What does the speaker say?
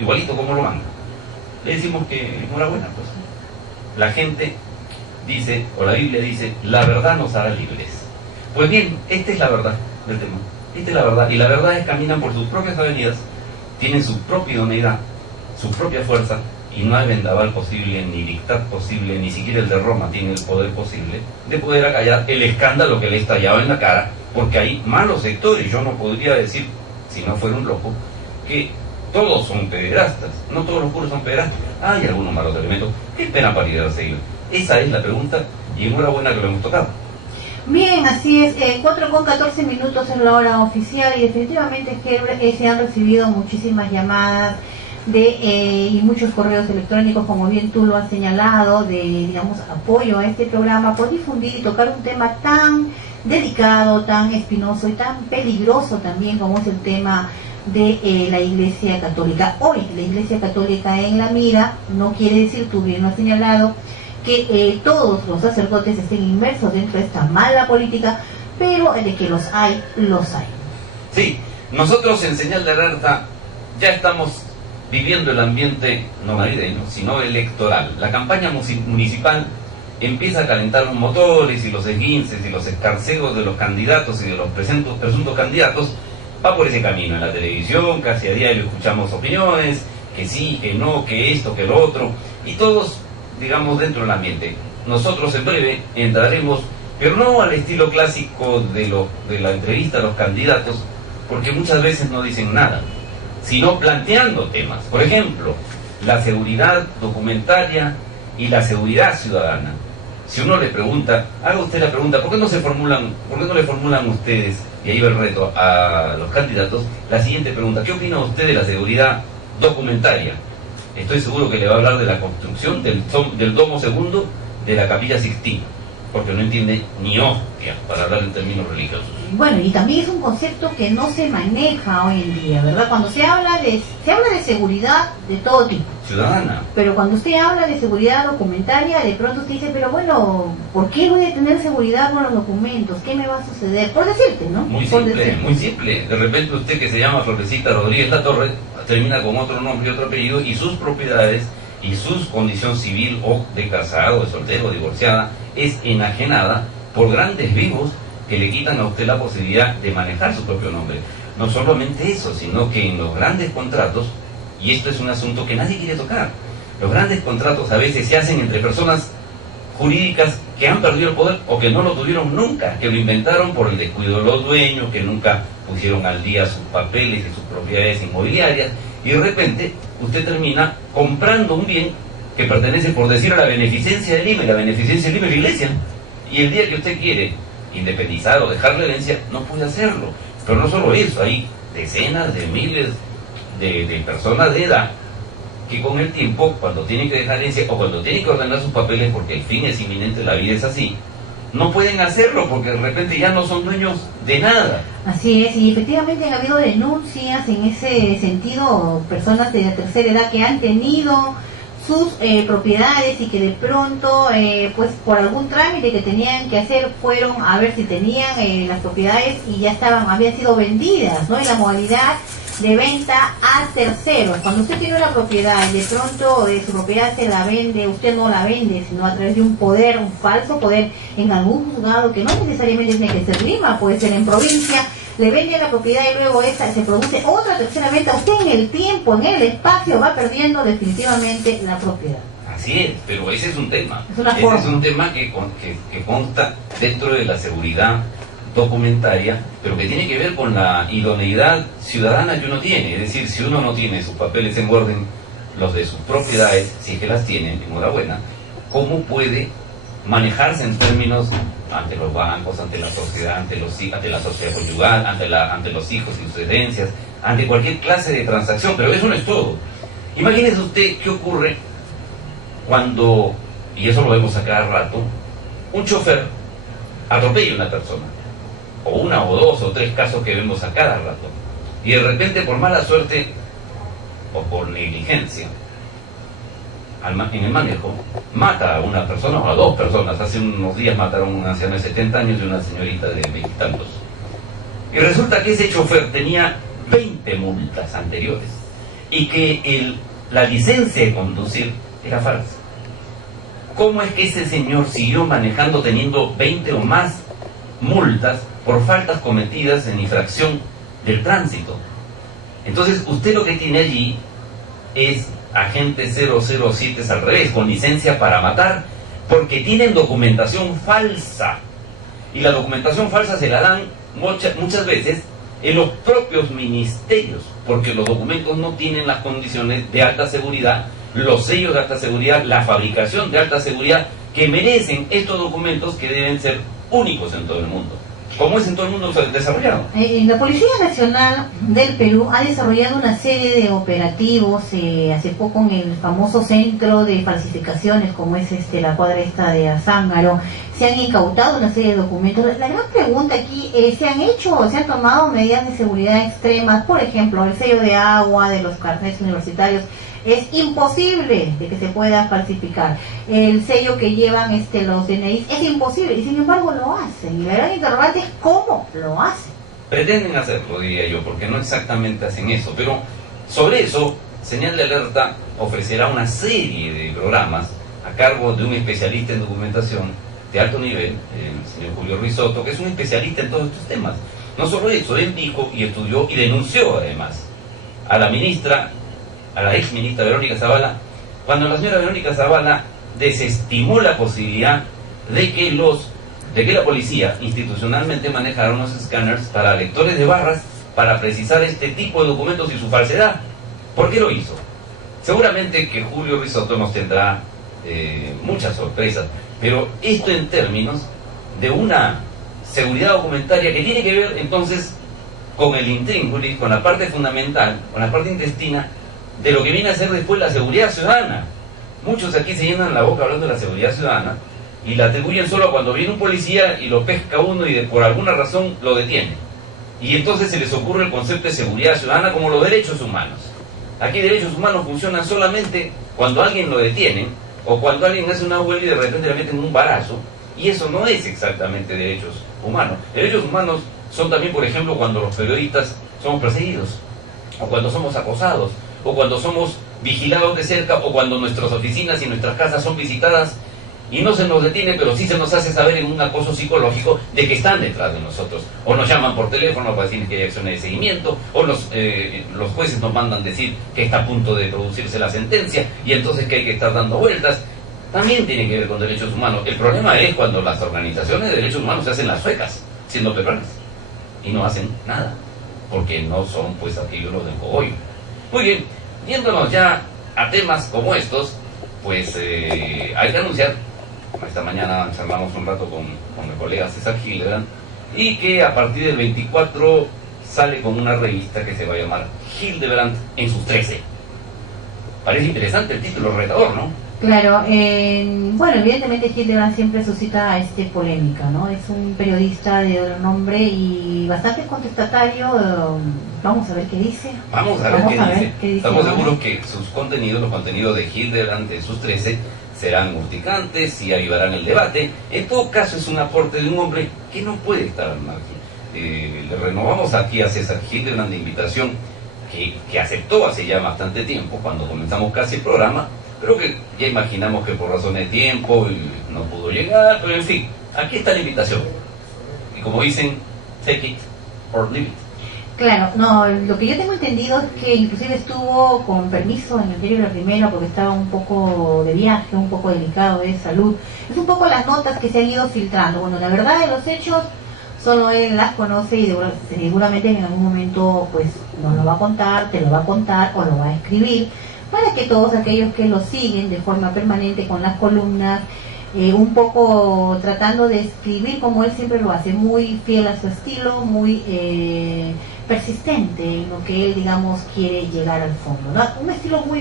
igualito como lo manda. Le decimos que enhorabuena, pues. La gente dice, o la Biblia dice, la verdad nos hará libres. Pues bien, esta es la verdad del tema. Esta es la verdad. Y la verdad es que caminan por sus propias avenidas, tienen su propia idoneidad, su propia fuerza, y no hay vendaval posible, ni dictat posible, ni siquiera el de Roma tiene el poder posible de poder acallar el escándalo que le estallaba en la cara, porque hay malos sectores. Yo no podría decir, si no fuera un loco, que todos son pederastas. No todos los curas son pederastas. Hay algunos malos elementos. ¿Qué esperan para ir a seguir? Esa es la pregunta, y enhorabuena que lo hemos tocado. Bien, así es, 4:14 es la hora oficial, y definitivamente se han recibido muchísimas llamadas y muchos correos electrónicos, como bien tú lo has señalado, de, digamos, apoyo a este programa por difundir y tocar un tema tan delicado, tan espinoso y tan peligroso también como es el tema de la Iglesia Católica. Hoy la Iglesia Católica en la mira no quiere decir, tú bien lo has señalado, que todos los sacerdotes estén inmersos dentro de esta mala política, pero de que los hay, los hay. Sí, nosotros en Señal de Alerta ya estamos viviendo el ambiente no navideño, sino electoral. La campaña municipal empieza a calentar los motores, y los esguinces y los escarceos de los candidatos y de los presuntos candidatos va por ese camino. En la televisión casi a diario escuchamos opiniones, que sí, que no, que esto, que lo otro, y todos, digamos, dentro del ambiente. Nosotros en breve entraremos, pero no al estilo clásico de la entrevista a los candidatos, porque muchas veces no dicen nada, sino planteando temas. Por ejemplo, la seguridad documentaria y la seguridad ciudadana. Si uno le pregunta, haga usted la pregunta, ¿por qué no le formulan ustedes, y ahí va el reto, a los candidatos, la siguiente pregunta: ¿qué opina usted de la seguridad documentaria? Estoy seguro que le va a hablar de la construcción del domo segundo de la Capilla Sixtina, porque no entiende ni hostia, para hablar en términos religiosos. Bueno, y también es un concepto que no se maneja hoy en día, ¿verdad? Cuando se habla de seguridad de todo tipo. Ciudadana. Pero cuando usted habla de seguridad documentaria, de pronto usted dice, pero bueno, ¿por qué voy a tener seguridad con los documentos? ¿Qué me va a suceder? Por decirte, ¿no? Muy simple, muy simple. De repente usted, que se llama Florecita Rodríguez Latorre, termina con otro nombre y otro apellido, y sus propiedades y su condición civil, o de casado, de soltero, divorciada, es enajenada por grandes vivos que le quitan a usted la posibilidad de manejar su propio nombre. No solamente eso, sino que en los grandes contratos, y esto es un asunto que nadie quiere tocar, los grandes contratos a veces se hacen entre personas jurídicas que han perdido el poder o que no lo tuvieron nunca, que lo inventaron por el descuido de los dueños, que nunca pusieron al día sus papeles y sus propiedades inmobiliarias, y de repente usted termina comprando un bien que pertenece, por decir, a la beneficencia del IME. La beneficencia del IME es la iglesia, y el día que usted quiere independizar o dejar la herencia, no puede hacerlo. Pero no solo eso, hay decenas de miles de personas de edad que con el tiempo, cuando tienen que dejar herencia o cuando tienen que ordenar sus papeles, porque el fin es inminente, la vida es así, no pueden hacerlo porque de repente ya no son dueños de nada. Así es, y efectivamente han habido denuncias en ese sentido, personas de la tercera edad que han tenido sus propiedades y que de pronto, pues por algún trámite que tenían que hacer, fueron a ver si tenían las propiedades y ya habían sido vendidas, ¿no? En la modalidad de venta a terceros. Cuando usted tiene una propiedad y de pronto su propiedad se la vende, usted no la vende, sino a través de un poder, un falso poder, en algún juzgado que no necesariamente tiene que ser Lima, puede ser en provincia, le vende la propiedad y luego esta se produce otra tercera venta. Usted en el tiempo, en el espacio, va perdiendo definitivamente la propiedad. Así es, pero ese es un tema. Es un tema que consta dentro de la seguridad documentaria, pero que tiene que ver con la idoneidad ciudadana que uno tiene. Es decir, si uno no tiene sus papeles en orden, los de sus propiedades, si es que las tienen, enhorabuena, ¿cómo puede manejarse en términos ante los bancos, ante la sociedad, ante la sociedad conyugal, ante los hijos y sus herencias, ante cualquier clase de transacción? Pero eso no es todo. Imagínese usted qué ocurre cuando, y eso lo vemos a cada rato, un chofer atropella a una persona, o una o dos o tres casos que vemos a cada rato, y de repente, por mala suerte o por negligencia en el manejo, mata a una persona o a dos personas. Hace unos días mataron a una anciana de 70 años y una señorita de 20 y tantos. Y resulta que ese chofer tenía 20 multas anteriores. y que la licencia de conducir era falsa. ¿Cómo es que ese señor siguió manejando teniendo 20 o más multas por faltas cometidas en infracción del tránsito? Entonces usted lo que tiene allí es agente 007 al revés, con licencia para matar, porque tienen documentación falsa. Y la documentación falsa se la dan muchas veces en los propios ministerios, porque los documentos no tienen las condiciones de alta seguridad, los sellos de alta seguridad, la fabricación de alta seguridad que merecen estos documentos, que deben ser únicos en todo el mundo, como es en todo el mundo desarrollado. La Policía Nacional del Perú ha desarrollado una serie de operativos hace poco en el famoso centro de falsificaciones, como es la cuadra esta de Azángaro. Se han incautado una serie de documentos. La gran pregunta aquí es, ¿se han tomado medidas de seguridad extremas? Por ejemplo, el sello de agua de los carnets universitarios es imposible de que se pueda falsificar. El sello que llevan los DNI es imposible, y sin embargo lo hacen. Y la gran interrogante es cómo lo hacen. Pretenden hacerlo, diría yo, porque no exactamente hacen eso, pero sobre eso Señal de Alerta ofrecerá una serie de programas a cargo de un especialista en documentación de alto nivel, el señor Julio Risotto, que es un especialista en todos estos temas. No solo eso, él dijo y estudió y denunció además a la ministra, a la ex ministra Verónica Zavala, cuando la señora Verónica Zavala desestimó la posibilidad de que la policía institucionalmente manejara unos escáneres para lectores de barras para precisar este tipo de documentos y su falsedad. ¿Por qué lo hizo? Seguramente que Julio Risotto nos tendrá muchas sorpresas, pero esto en términos de una seguridad documentaria que tiene que ver entonces con el intríngulis, con la parte fundamental, con la parte intestina de lo que viene a ser después la seguridad ciudadana. Muchos aquí se llenan la boca hablando de la seguridad ciudadana y la atribuyen solo a cuando viene un policía y lo pesca uno y por alguna razón lo detiene. Y entonces se les ocurre el concepto de seguridad ciudadana como los derechos humanos. Aquí derechos humanos funcionan solamente cuando alguien lo detiene o cuando alguien hace una huelga y de repente le meten un balazo, y eso no es exactamente derechos humanos. Derechos humanos son también, por ejemplo, cuando los periodistas somos perseguidos, o cuando somos acosados, o cuando somos vigilados de cerca, o cuando nuestras oficinas y nuestras casas son visitadas y no se nos detiene, pero sí se nos hace saber en un acoso psicológico de que están detrás de nosotros, o nos llaman por teléfono para decir que hay acciones de seguimiento, o los jueces nos mandan decir que está a punto de producirse la sentencia y entonces que hay que estar dando vueltas. También tiene que ver con derechos humanos. El problema es cuando las organizaciones de derechos humanos se hacen las suecas, siendo peruanas, y no hacen nada, porque no son pues aquellos los del cogollo. Muy bien, yéndonos ya a temas como estos, pues hay que anunciar, esta mañana charlamos un rato con mi colega César Hildebrand, y que a partir del 24 sale con una revista que se va a llamar Hildebrand en sus 13. Parece interesante el título, retador, ¿no? Claro, bueno, evidentemente Hildebrand siempre suscita polémica, ¿no? Es un periodista de nombre y bastante contestatario. Vamos a ver qué dice. Vamos a ver qué dice. Estamos seguros que sus contenidos, los contenidos de Hildebrand de sus 13, serán urticantes y avivarán el debate. En todo caso, es un aporte de un hombre que no puede estar al margen. Le renovamos aquí a César Hildebrand de invitación que aceptó hace ya bastante tiempo, cuando comenzamos casi el programa, pero que ya imaginamos que por razones de tiempo no pudo llegar, pero en fin, aquí está la invitación. Y como dicen, take it or leave it. Claro, no, lo que yo tengo entendido es que inclusive estuvo con permiso en el diario La Primera porque estaba un poco de viaje, un poco delicado de salud. Es un poco las notas que se han ido filtrando. Bueno, la verdad de los hechos solo él las conoce y seguramente en algún momento pues nos lo va a contar, te lo va a contar o lo va a escribir, para que todos aquellos que lo siguen de forma permanente con las columnas, un poco tratando de escribir como él siempre lo hace, muy fiel a su estilo, muy persistente en lo que él, digamos, quiere llegar al fondo, ¿no? Un estilo muy